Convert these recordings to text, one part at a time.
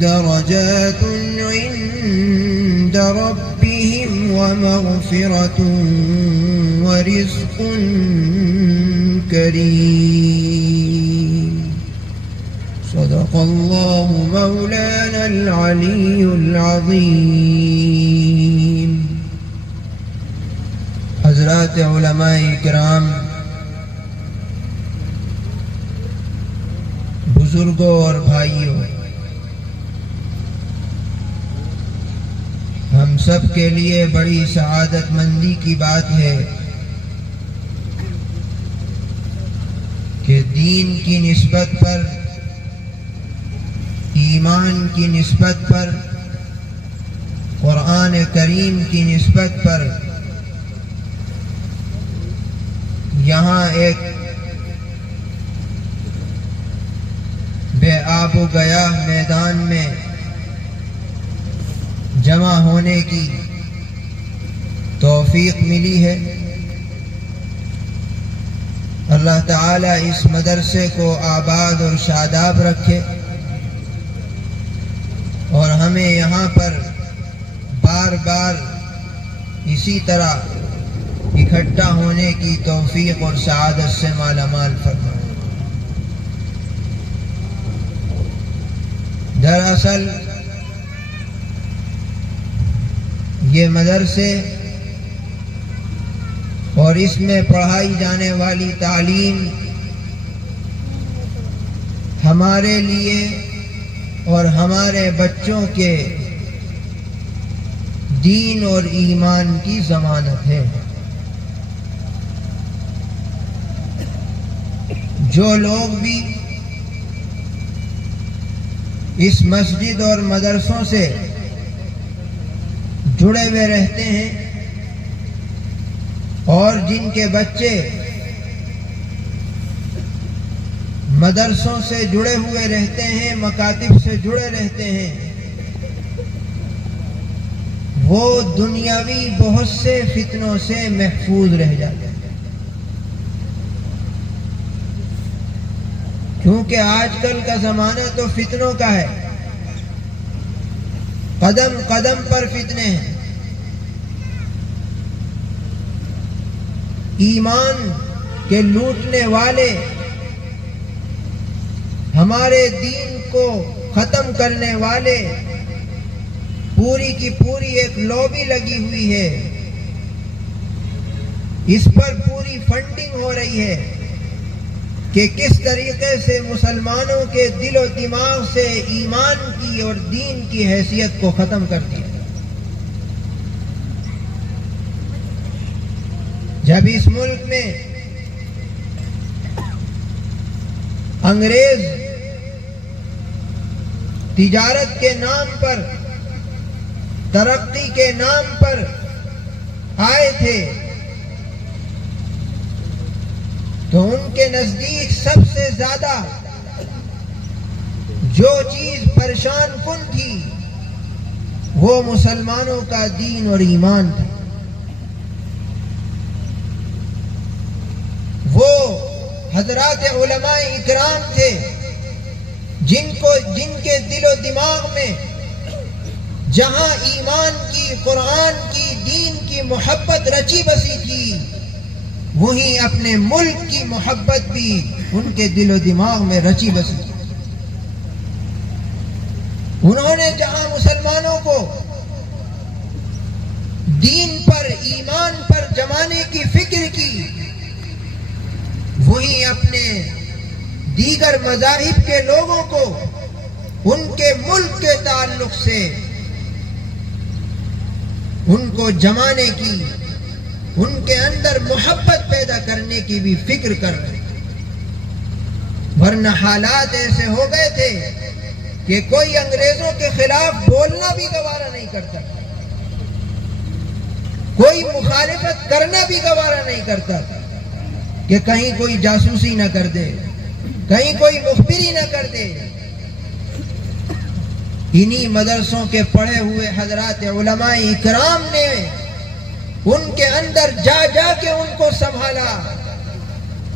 درجات عند ربهم ومغفرة ورزق كريم صدق الله مولانا العلي العظيم. حضرات علماء کرام، بزرگوں اور بھائیوں، ہم سب کے لیے بڑی سعادت مندی کی بات ہے کہ دین کی نسبت پر، ایمان کی نسبت پر، قرآن کریم کی نسبت پر یہاں ایک بے آب و گیاہ میدان میں جمع ہونے کی توفیق ملی ہے. اللہ تعالیٰ اس مدرسے کو آباد اور شاداب رکھے اور ہمیں یہاں پر بار بار اسی طرح اکٹھا ہونے کی توفیق اور سعادت سے مالا مال فرمائے. دراصل یہ مدرسے اور اس میں پڑھائی جانے والی تعلیم ہمارے لیے اور ہمارے بچوں کے دین اور ایمان کی ضمانت ہے. جو لوگ بھی اس مسجد اور مدرسوں سے جڑے ہوئے رہتے ہیں اور جن کے بچے مدرسوں سے جڑے ہوئے رہتے ہیں، مکاتب سے جڑے رہتے ہیں، وہ دنیاوی بہت سے فتنوں سے محفوظ رہ جاتے ہیں. کیونکہ آج کل کا زمانہ تو فتنوں کا ہے، قدم قدم پر فتنے ہیں. ایمان کے لوٹنے والے، ہمارے دین کو ختم کرنے والے، پوری کی پوری ایک لوبی لگی ہوئی ہے. اس پر پوری فنڈنگ ہو رہی ہے کہ کس طریقے سے مسلمانوں کے دل و دماغ سے ایمان کی اور دین کی حیثیت کو ختم کر دیا. جب اس ملک میں انگریز تجارت کے نام پر، ترقی کے نام پر آئے تھے تو ان کے نزدیک سب سے زیادہ جو چیز پریشان کن تھی وہ مسلمانوں کا دین اور ایمان تھا. وہ حضرات علماء اکرام تھے جن کے دل و دماغ میں جہاں ایمان کی، قرآن کی، دین کی محبت رچی بسی تھی، وہیں اپنے ملک کی محبت بھی ان کے دل و دماغ میں رچی بسی. انہوں نے جہاں مسلمانوں کو دین پر، ایمان پر جمانے کی فکر کی، وہیں اپنے دیگر مذاہب کے لوگوں کو ان کے ملک کے تعلق سے ان کو جمانے کی، ان کے اندر محبت پیدا کرنے کی بھی فکر کر رہے. ورنہ حالات ایسے ہو گئے تھے کہ کوئی انگریزوں کے خلاف بولنا بھی گوارا نہیں کرتا، کوئی مخالفت کرنا بھی گوارا نہیں کرتا کہ کہیں کوئی جاسوسی نہ کر دے، کہیں کوئی مخبری نہ کر دے. انہی مدرسوں کے پڑھے ہوئے حضرات علماء اکرام نے ان کے اندر جا جا کے ان کو سنبھالا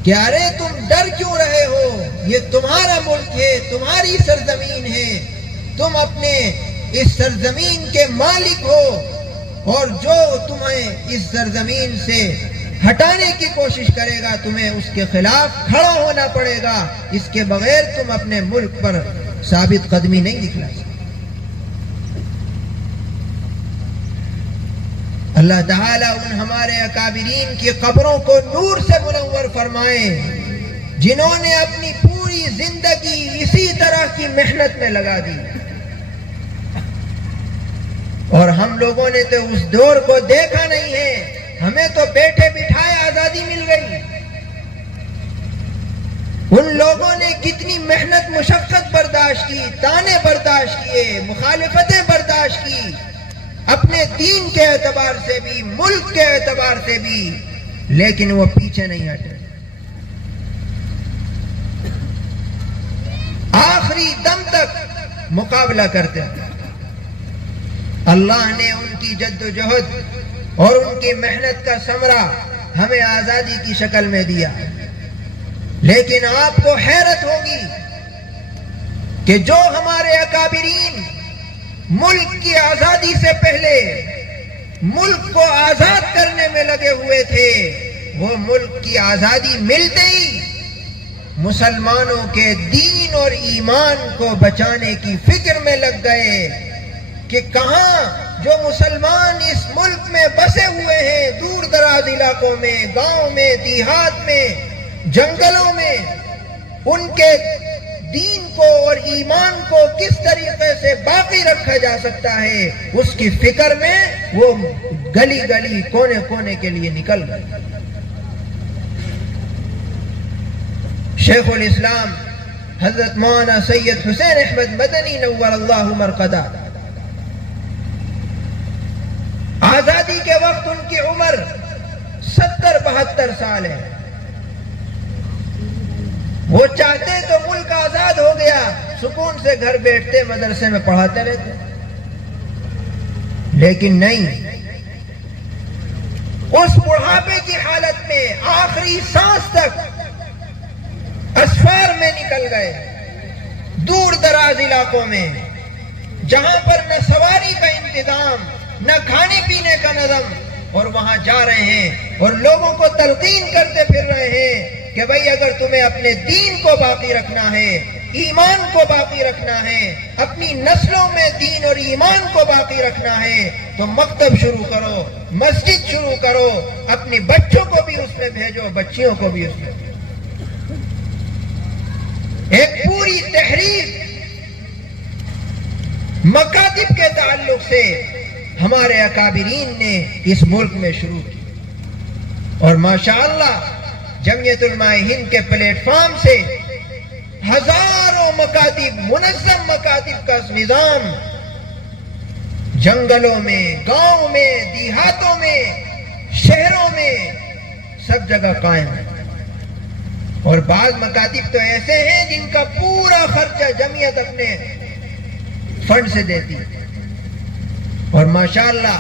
کہ ارے تم ڈر کیوں رہے ہو، یہ تمہارا ملک ہے، تمہاری سرزمین ہے، تم تم اپنے اس سرزمین کے مالک ہو، اور جو تمہیں اس سرزمین سے ہٹانے کی کوشش کرے گا تمہیں اس کے خلاف کھڑا ہونا پڑے گا، اس کے بغیر تم اپنے ملک پر ثابت قدمی نہیں دکھلا سکتے۔ اللہ تعالیٰ ان ہمارے اکابرین کی قبروں کو نور سے منور فرمائے جنہوں نے اپنی پوری زندگی اسی طرح کی محنت میں لگا دی، اور ہم لوگوں نے تو اس دور کو دیکھا نہیں ہے، ہمیں تو بیٹھے بٹھائے آزادی مل گئی۔ ان لوگوں نے کتنی محنت مشقت برداشت کی، تانے برداشت کیے، مخالفتیں برداشت کی، اپنے دین کے اعتبار سے بھی، ملک کے اعتبار سے بھی، لیکن وہ پیچھے نہیں ہٹے، آخری دم تک مقابلہ کرتے ہیں۔ اللہ نے ان کی جد و جہد اور ان کی محنت کا ثمرہ ہمیں آزادی کی شکل میں دیا، لیکن آپ کو حیرت ہوگی کہ جو ہمارے اکابرین ملک کی آزادی سے پہلے ملک کو آزاد کرنے میں لگے ہوئے تھے، وہ ملک کی آزادی ملتے ہی مسلمانوں کے دین اور ایمان کو بچانے کی فکر میں لگ گئے کہ کہاں جو مسلمان اس ملک میں بسے ہوئے ہیں، دور دراز علاقوں میں، گاؤں میں، دیہات میں، جنگلوں میں، ان کے دین کو اور ایمان کو کس طریقے سے باقی رکھا جا سکتا ہے، اس کی فکر میں وہ گلی گلی کونے کونے کے لیے نکل گئے۔ شیخ الاسلام حضرت مولانا سید حسین احمد مدنی نور اللہ مرقدہ، آزادی کے وقت ان کی عمر 70-72 سال ہے۔ وہ چاہتے تو ملک آزاد ہو گیا، سکون سے گھر بیٹھتے، مدرسے میں پڑھاتے رہتے، لیکن نہیں، اس بڑھاپے کی حالت میں آخری سانس تک اسفار میں نکل گئے، دور دراز علاقوں میں، جہاں پر نہ سواری کا انتظام، نہ کھانے پینے کا نظم، اور وہاں جا رہے ہیں اور لوگوں کو تلقین کرتے پھر رہے ہیں کہ بھئی اگر تمہیں اپنے دین کو باقی رکھنا ہے، ایمان کو باقی رکھنا ہے، اپنی نسلوں میں دین اور ایمان کو باقی رکھنا ہے تو مکتب شروع کرو، مسجد شروع کرو، اپنی بچوں کو بھی اس میں بھیجو، بچیوں کو بھی اس میں بھیجو۔ ایک پوری تحریک مکاتب کے تعلق سے ہمارے اکابرین نے اس ملک میں شروع کی، اور ماشاءاللہ جمعیت علماء ہند کے پلیٹ فارم سے ہزاروں مکاتب، منظم مکاتب کا نظام جنگلوں میں، گاؤں میں، دیہاتوں میں، شہروں میں سب جگہ قائم ہے، اور بعض مکاتب تو ایسے ہیں جن کا پورا خرچہ جمعیت اپنے فنڈ سے دیتی ہے، اور ماشاءاللہ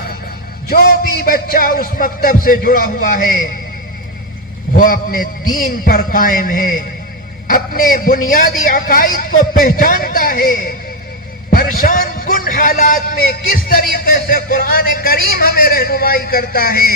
جو بھی بچہ اس مکتب سے جڑا ہوا ہے وہ اپنے دین پر قائم ہے، اپنے بنیادی عقائد کو پہچانتا ہے، پریشان کن حالات میں کس طریقے سے قرآن کریم ہمیں رہنمائی کرتا ہے،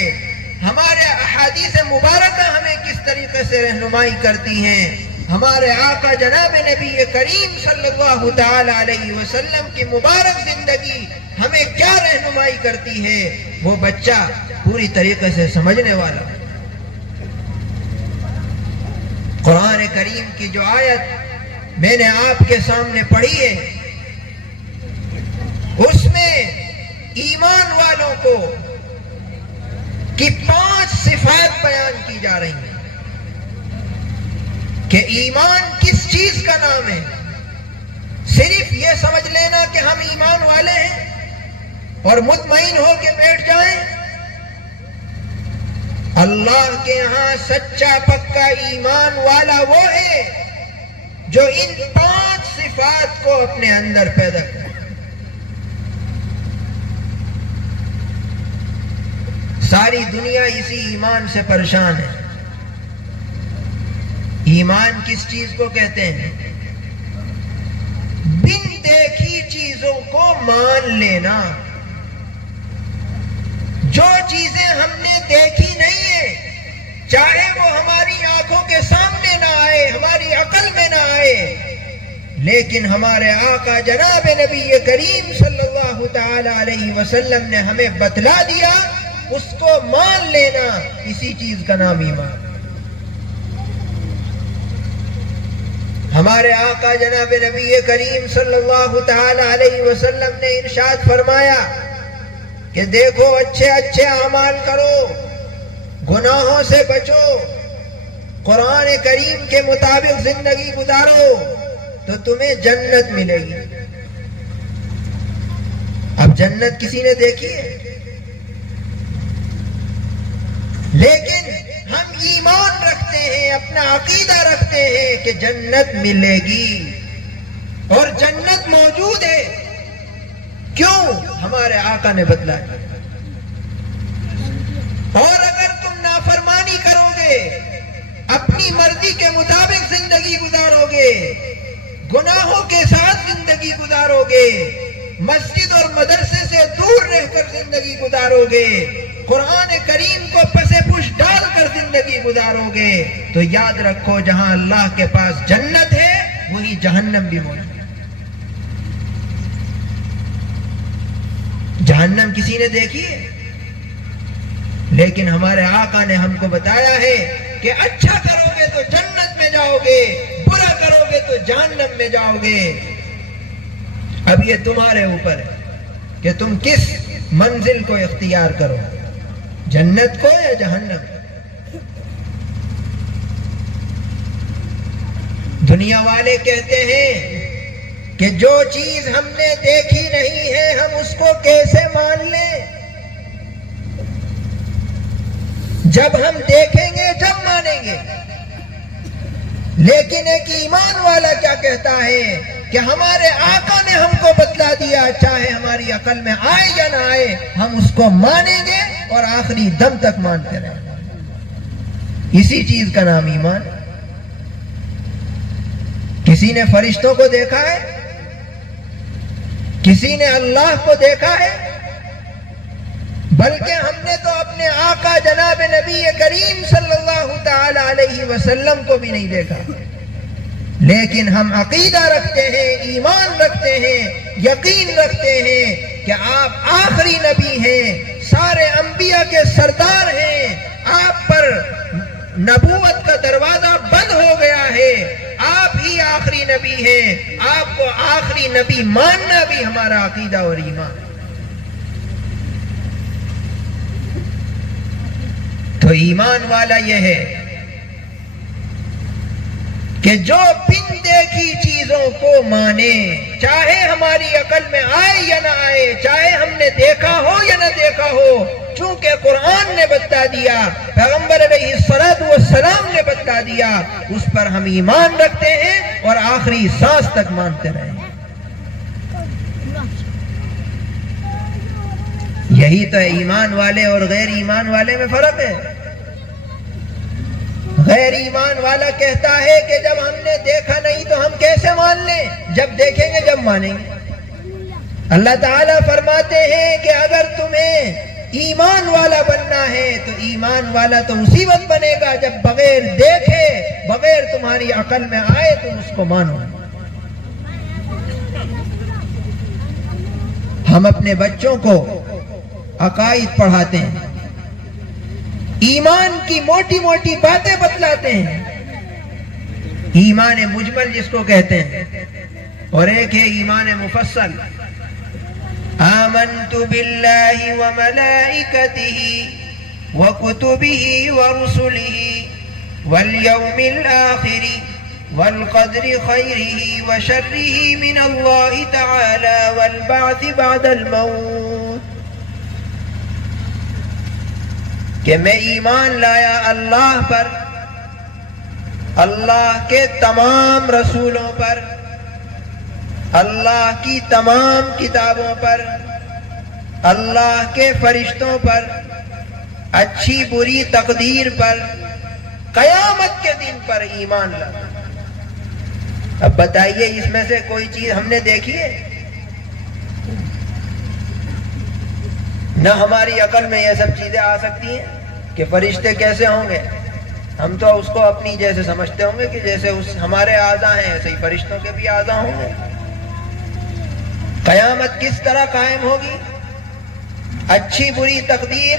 ہمارے احادیث مبارکہ ہمیں کس طریقے سے رہنمائی کرتی ہیں، ہمارے آقا جناب نبی کریم صلی اللہ تعالی علیہ وسلم کی مبارک زندگی ہمیں کیا رہنمائی کرتی ہے، وہ بچہ پوری طریقے سے سمجھنے والا۔ قرآن کریم کی جو آیت میں نے آپ کے سامنے پڑھی ہے، اس میں ایمان والوں کو کی 5 صفات بیان کی جا رہی ہیں کہ ایمان کس چیز کا نام ہے۔ صرف یہ سمجھ لینا کہ ہم ایمان والے ہیں اور مطمئن ہو کے بیٹھ جائیں، اللہ کے ہاں سچا پکا ایمان والا وہ ہے جو ان 5 صفات کو اپنے اندر پیدا کرے۔ ساری دنیا اسی ایمان سے پریشان ہے۔ ایمان کس چیز کو کہتے ہیں؟ بن دیکھی چیزوں مان لینا. جو چیزیں ہم نے دیکھی نہیں ہے، چاہے وہ ہماری آنکھوں کے سامنے نہ آئے، ہماری عقل میں نہ آئے، لیکن ہمارے آقا جناب نبی کریم صلی اللہ تعالی علیہ وسلم نے ہمیں بتلا دیا، اس کو مان لینا، اسی چیز کا نام ایمان. ہمارے آقا جناب نبی کریم صلی اللہ تعالی علیہ وسلم نے ارشاد فرمایا کہ دیکھو اچھے اچھے اعمال کرو، گناہوں سے بچو، قرآن کریم کے مطابق زندگی گزارو تو تمہیں جنت ملے گی. اب جنت کسی نے دیکھی ہے؟ لیکن ہم ایمان رکھتے ہیں، اپنا عقیدہ رکھتے ہیں کہ جنت ملے گی اور جنت موجود ہے. کیوں؟ ہمارے آقا نے بتلایا. اور اگر تم نافرمانی کرو گے، اپنی مرضی کے مطابق زندگی گزارو گے، گناہوں کے ساتھ زندگی گزارو گے، مسجد اور مدرسے سے دور رہ کر زندگی گزارو گے، قرآن کریم کو پسے پش ڈال کر زندگی گزارو گے، تو یاد رکھو جہاں اللہ کے پاس جنت ہے وہی جہنم بھی موجود ہے. جہنم کسی نے دیکھی ہے؟ لیکن ہمارے آقا نے ہم کو بتایا ہے کہ اچھا کرو گے تو جنت میں جاؤ گے، برا کرو گے تو جہنم میں جاؤ گے. اب یہ تمہارے اوپر ہے کہ تم کس منزل کو اختیار کرو، جنت کو یا جہنم. دنیا والے کہتے ہیں کہ جو چیز ہم نے دیکھی نہیں ہے ہم اس کو کیسے مان لیں؟ جب ہم دیکھیں گے جب مانیں گے. لیکن ایک ایمان والا کیا کہتا ہے کہ ہمارے آقا نے ہم کو بتلا دیا، چاہے ہماری عقل میں آئے یا نہ آئے ہم اس کو مانیں گے اور آخری دم تک مانتے رہیں گے. اسی چیز کا نام ایمان. کسی نے فرشتوں کو دیکھا ہے؟ کسی نے اللہ کو دیکھا ہے؟ بلکہ ہم نے تو اپنے آقا جناب نبی کریم صلی اللہ تعالی علیہ وسلم کو بھی نہیں دیکھا. لیکن ہم عقیدہ رکھتے ہیں، ایمان رکھتے ہیں، یقین رکھتے ہیں کہ آپ آخری نبی ہیں، سارے انبیاء کے سردار ہیں، آپ پر نبوت کا دروازہ بند ہو گیا ہے، آپ ہی آخری نبی ہیں. آپ کو آخری نبی ماننا بھی ہمارا عقیدہ اور ایمان. تو ایمان والا یہ ہے کہ جو بن دیکھی چیزوں کو مانے، چاہے ہماری عقل میں آئے یا نہ آئے، چاہے ہم نے دیکھا ہو یا نہ دیکھا ہو. چونکہ قرآن نے بتا دیا، پیغمبر علیہ الصلوۃ والسلام نے بتا دیا، اس پر ہم ایمان رکھتے ہیں اور آخری سانس تک مانتے رہیں. یہی تو ہے ایمان والے اور غیر ایمان والے میں فرق ہے. غیر ایمان والا کہتا ہے کہ جب ہم نے دیکھا نہیں تو ہم کیسے مان لیں، جب دیکھیں گے جب مانیں گے. اللہ تعالیٰ فرماتے ہیں کہ اگر تمہیں ایمان والا بننا ہے تو ایمان والا تو اسی وقت بنے گا جب بغیر دیکھے، بغیر تمہاری عقل میں آئے تم اس کو مانو. ہم اپنے بچوں کو عقائد پڑھاتے ہیں، ایمان کی موٹی موٹی باتیں بتلاتے ہیں، ایمان مجمل جس کو کہتے ہیں، اور ایک ہے ایمان مفصل. آمنت باللہ وملائکتہ وکتبہ ورسلہ والیوم الآخر والقدر خیرہ وشرہ من اللہ تعالی والبعث بعد الموت. کہ میں ایمان لایا اللہ پر، اللہ کے تمام رسولوں پر، اللہ کی تمام کتابوں پر، اللہ کے فرشتوں پر، اچھی بری تقدیر پر، قیامت کے دن پر ایمان لایا. اب بتائیے اس میں سے کوئی چیز ہم نے دیکھی ہے؟ نہ ہماری عقل میں یہ سب چیزیں آ سکتی ہیں کہ فرشتے کیسے ہوں گے. ہم تو اس کو اپنی جیسے سمجھتے ہوں گے کہ جیسے ہمارے اعضاء ہیں ایسے ہی فرشتوں کے بھی اعضاء ہوں گے. قیامت کس طرح قائم ہوگی؟ اچھی بری تقدیر،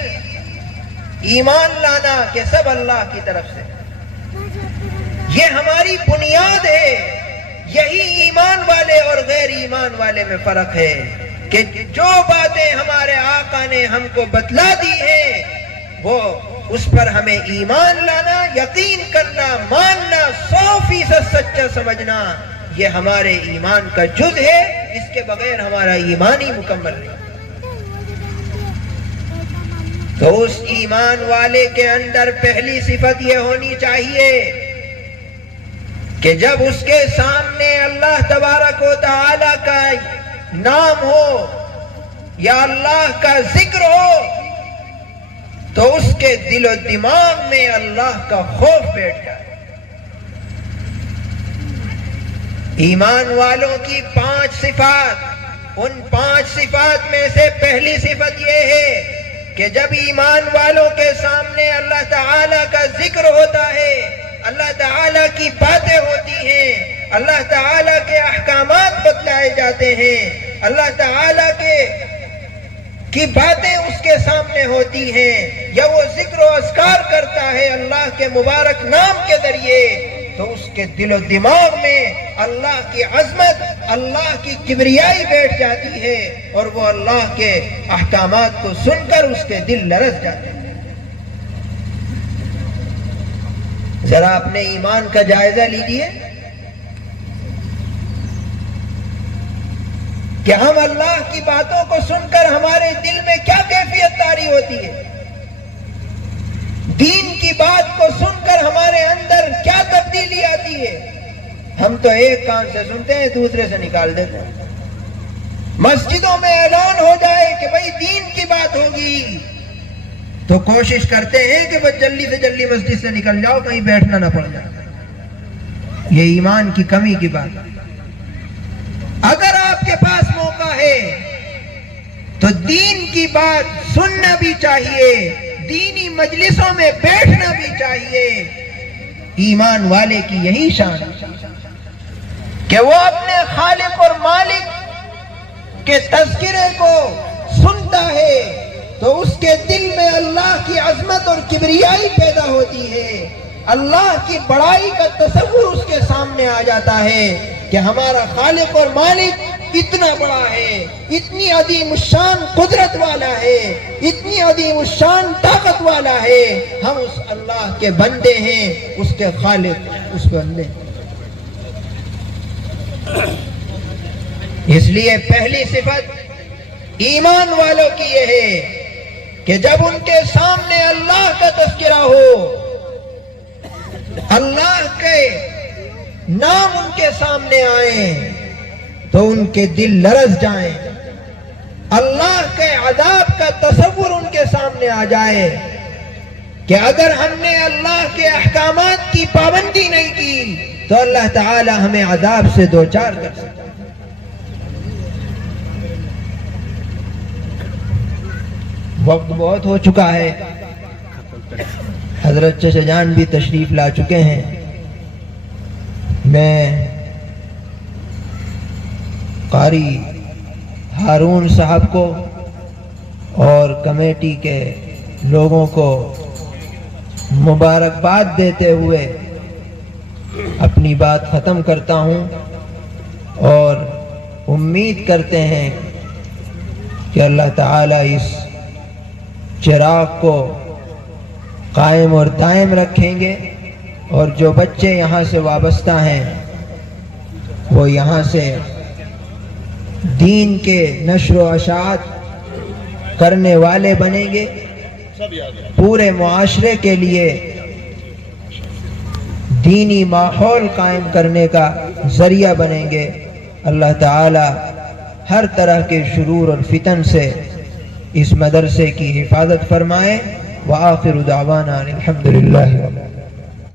ایمان لانا کہ سب اللہ کی طرف سے، یہ ہماری بنیاد ہے. یہی ایمان والے اور غیر ایمان والے میں فرق ہے کہ جو باتیں ہمارے آقا نے ہم کو بتلا دی ہیں وہ اس پر ہمیں ایمان لانا، یقین کرنا، ماننا، 100% سچا سمجھنا، یہ ہمارے ایمان کا جز ہے. اس کے بغیر ہمارا ایمان ہی مکمل نہیں. تو اس ایمان والے کے اندر پہلی صفت یہ ہونی چاہیے کہ جب اس کے سامنے اللہ تبارک و تعالی کا نام ہو یا اللہ کا ذکر ہو تو اس کے دل و دماغ میں اللہ کا خوف بیٹھ جائے. ایمان والوں کی 5 صفات، ان 5 صفات میں سے پہلی صفت یہ ہے کہ جب ایمان والوں کے سامنے اللہ تعالی کا ذکر ہوتا ہے، اللہ تعالی کی باتیں ہوتی ہیں، اللہ تعالی کے احکامات بتلائے جاتے ہیں، اللہ تعالی کی باتیں اس کے سامنے ہوتی ہیں، یا وہ ذکر و اذکار کرتا ہے اللہ کے مبارک نام کے ذریعے، تو اس کے دل و دماغ میں اللہ کی عظمت، اللہ کی کبریائی بیٹھ جاتی ہے اور وہ اللہ کے احکامات کو سن کر اس کے دل لرز جاتے ہیں. ذرا اپنے ایمان کا جائزہ لیجئے کہ ہم اللہ کی باتوں کو سن کر ہمارے دل میں کیا کیفیت طاری ہوتی ہے، دین کی بات کو سن کر ہمارے اندر کیا تبدیلی آتی ہے. ہم تو ایک کان سے سنتے ہیں دوسرے سے نکال دیتے ہیں. مسجدوں میں اعلان ہو جائے کہ بھئی دین کی بات ہوگی تو کوشش کرتے ہیں کہ بس جلدی سے جلدی مسجد سے نکل جاؤ، کہیں بیٹھنا نہ پڑ جائے. یہ ایمان کی کمی کی بات. اگر آپ کے پاس موقع ہے تو دین کی بات سننا بھی چاہیے، دینی مجلسوں میں بیٹھنا بھی چاہیے. ایمان والے کی یہی شان کہ وہ اپنے خالق اور مالک کے تذکرے کو سنتا ہے تو اس کے دل میں اللہ کی عظمت اور کبریائی پیدا ہوتی ہے، اللہ کی بڑائی کا تصور اس کے سامنے آ جاتا ہے کہ ہمارا خالق اور مالک اتنا بڑا ہے، اتنی عظیم الشان قدرت والا ہے، اتنی عظیم الشان طاقت والا ہے. ہم اس اللہ کے بندے ہیں، اس کے خالق اس بندے. اس لیے پہلی صفت ایمان والوں کی یہ ہے کہ جب ان کے سامنے اللہ کا تذکرہ ہو، اللہ کے نام ان کے سامنے آئیں تو ان کے دل لرز جائیں، اللہ کے عذاب کا تصور ان کے سامنے آ جائے کہ اگر ہم نے اللہ کے احکامات کی پابندی نہیں کی تو اللہ تعالی ہمیں عذاب سے دوچار کر سکتا. وقت بہت ہو چکا ہے، حضرت چچا جان بھی تشریف لا چکے ہیں. میں قاری ہارون صاحب کو اور کمیٹی کے لوگوں کو مبارکباد دیتے ہوئے اپنی بات ختم کرتا ہوں اور امید کرتے ہیں کہ اللہ تعالی اس چراغ کو قائم اور دائم رکھیں گے اور جو بچے یہاں سے وابستہ ہیں وہ یہاں سے دین کے نشر و اشاعت کرنے والے بنیں گے، پورے معاشرے کے لیے دینی ماحول قائم کرنے کا ذریعہ بنیں گے. اللہ تعالی ہر طرح کے شرور اور فتن سے اس مدرسے کی حفاظت فرمائے. وآخر دعوانا الحمدللہ.